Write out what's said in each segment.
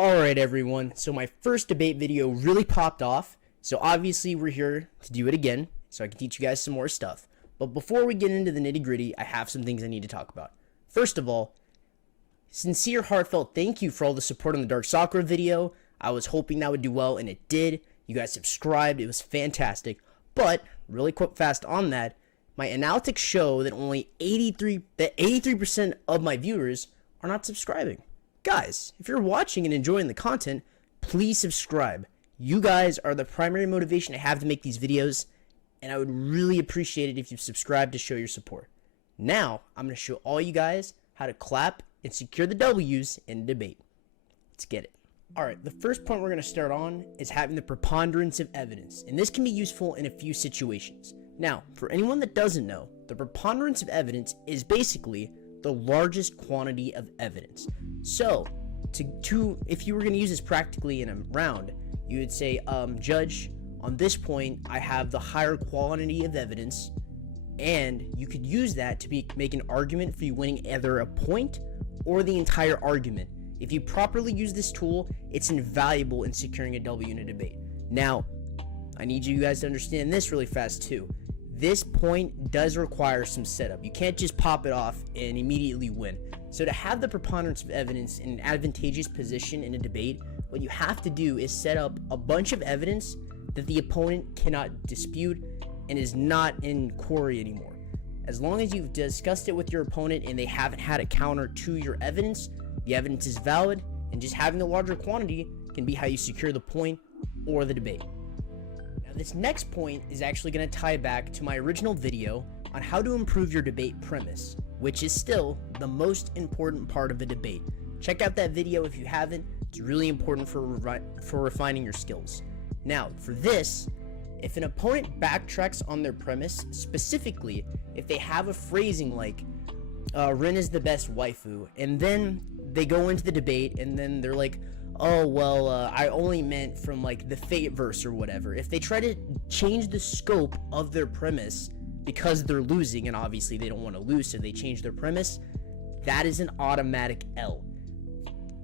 Alright everyone, so my first debate video really popped off, so obviously we're here to do it again, so I can teach you guys some more stuff. But before we get into the nitty gritty, I have some things I need to talk about. First of all, sincere heartfelt thank you for all the support on the Dark Sakura video. I was hoping that would do well, and it did. You guys subscribed, it was fantastic. But, really quick fast on that, my analytics show that only 83% of my viewers are not subscribing. Guys, if you're watching and enjoying the content, please subscribe. You guys are the primary motivation I have to make these videos, and I would really appreciate it if you subscribe to show your support. Now, I'm going to show all you guys how to clap and secure the W's in a debate. Let's get it. Alright, the first point we're going to start on is having the preponderance of evidence, and this can be useful in a few situations. Now, for anyone that doesn't know, the preponderance of evidence is basically the largest quantity of evidence. So, if you were going to use this practically in a round, you would say, Judge, on this point, I have the higher quantity of evidence, and you could use that to make an argument for you winning either a point or the entire argument. If you properly use this tool, it's invaluable in securing a W in a debate. Now, I need you guys to understand this really fast too. This point does require some setup. You can't just pop it off and immediately win. So to have the preponderance of evidence in an advantageous position in a debate, what you have to do is set up a bunch of evidence that the opponent cannot dispute and is not in quarry anymore. As long as you've discussed it with your opponent and they haven't had a counter to your evidence, the evidence is valid, and just having the larger quantity can be how you secure the point or the debate. Now, this next point is actually going to tie back to my original video on how to improve your debate premise, which is still the most important part of a debate. Check out that video if you haven't. It's really important for refining your skills. Now, for this, if an opponent backtracks on their premise, specifically if they have a phrasing like, Rin is the best waifu, and then they go into the debate and then they're like, oh, well, I only meant from like the Fate verse or whatever. If they try to change the scope of their premise because they're losing, and obviously they don't want to lose, so they change their premise, that is an automatic L.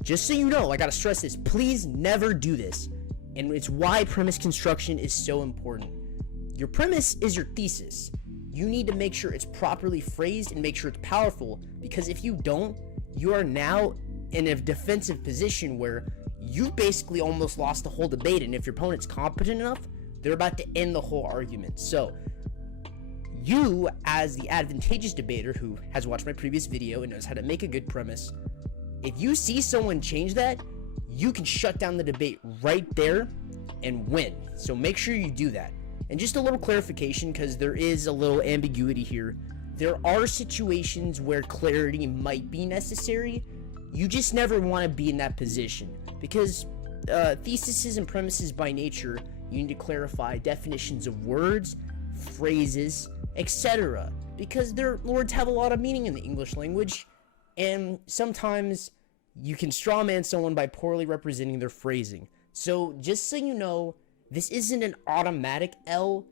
Just so you know, I gotta stress this, please never do this. And it's why premise construction is so important. Your premise is your thesis. You need to make sure it's properly phrased and make sure it's powerful, because if you don't, you are now in a defensive position where you basically almost lost the whole debate, and if your opponent's competent enough, they're about to end the whole argument. So, you, as the advantageous debater who has watched my previous video and knows how to make a good premise, if you see someone change that, you can shut down the debate right there and win. So make sure you do that. And just a little clarification, because there is a little ambiguity here. There are situations where clarity might be necessary. You just never want to be in that position, because theses and premises by nature, you need to clarify definitions of words, phrases, etc. Because their words have a lot of meaning in the English language, and sometimes you can strawman someone by poorly representing their phrasing. So just so you know, this isn't an automatic L,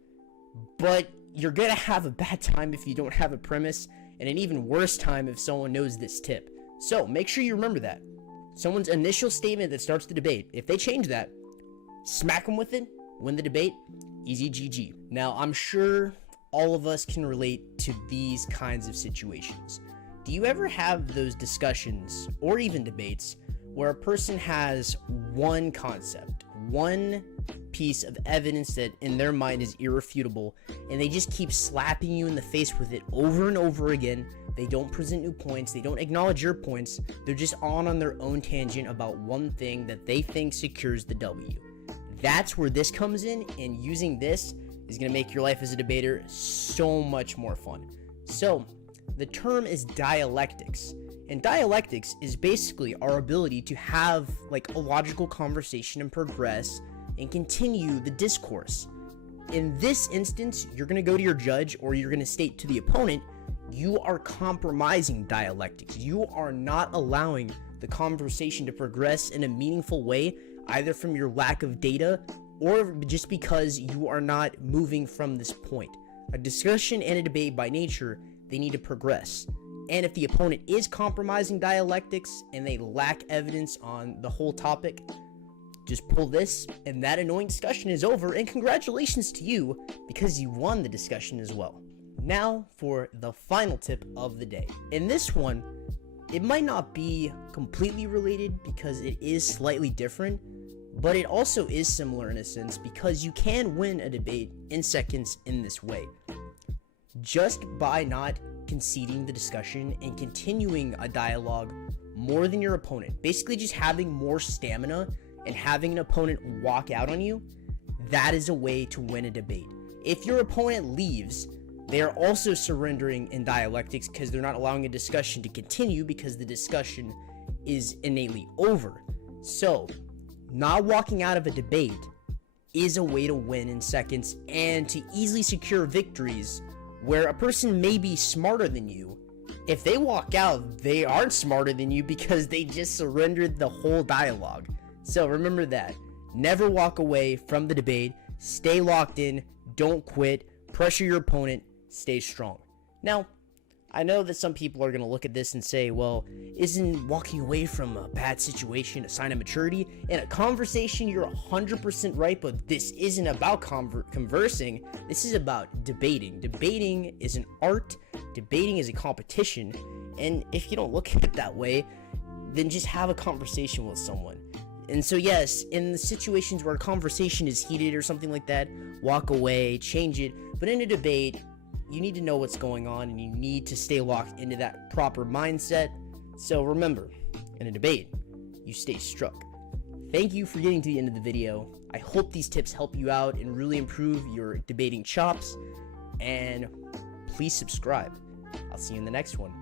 but you're gonna have a bad time if you don't have a premise, and an even worse time if someone knows this tip. So make sure you remember that. Someone's initial statement that starts the debate, if they change that, smack them with it, win the debate, easy GG. Now, I'm sure all of us can relate to these kinds of situations. Do you ever have those discussions, or even debates, where a person has one concept, one piece of evidence that in their mind is irrefutable, and they just keep slapping you in the face with it over and over again? They don't present new points, they don't acknowledge your points, they're just on their own tangent about one thing that they think secures the W. That's where this comes in, and using this is going to make your life as a debater so much more fun. So, the term is dialectics, and dialectics is basically our ability to have like a logical conversation and progress and continue the discourse. In this instance, you're going to go to your judge, or you're going to state to the opponent, you are compromising dialectics. You are not allowing the conversation to progress in a meaningful way, either from your lack of data or just because you are not moving from this point. A discussion and a debate by nature, they need to progress. And if the opponent is compromising dialectics and they lack evidence on the whole topic, just pull this and that annoying discussion is over, and congratulations to you because you won the discussion as well. Now for the final tip of the day. In this one, it might not be completely related because it is slightly different, but it also is similar in a sense because you can win a debate in seconds in this way. Just by not conceding the discussion and continuing a dialogue more than your opponent, basically just having more stamina and having an opponent walk out on you, that is a way to win a debate. If your opponent leaves, they are also surrendering in dialectics because they're not allowing a discussion to continue because the discussion is innately over. So, not walking out of a debate is a way to win in seconds and to easily secure victories where a person may be smarter than you. If they walk out, they aren't smarter than you because they just surrendered the whole dialogue. So remember that. Never walk away from the debate. Stay locked in. Don't quit. Pressure your opponent. Stay strong. Now, I know that some people are going to look at this and say, well, isn't walking away from a bad situation a sign of maturity? In a conversation, you're 100% right, but this isn't about conversing. This is about debating. Debating is an art. Debating is a competition. And if you don't look at it that way, then just have a conversation with someone. And so yes, in the situations where a conversation is heated or something like that, walk away, change it. But in a debate, you need to know what's going on and you need to stay locked into that proper mindset. So remember, in a debate, you stay struck. Thank you for getting to the end of the video. I hope these tips help you out and really improve your debating chops. And please subscribe. I'll see you in the next one.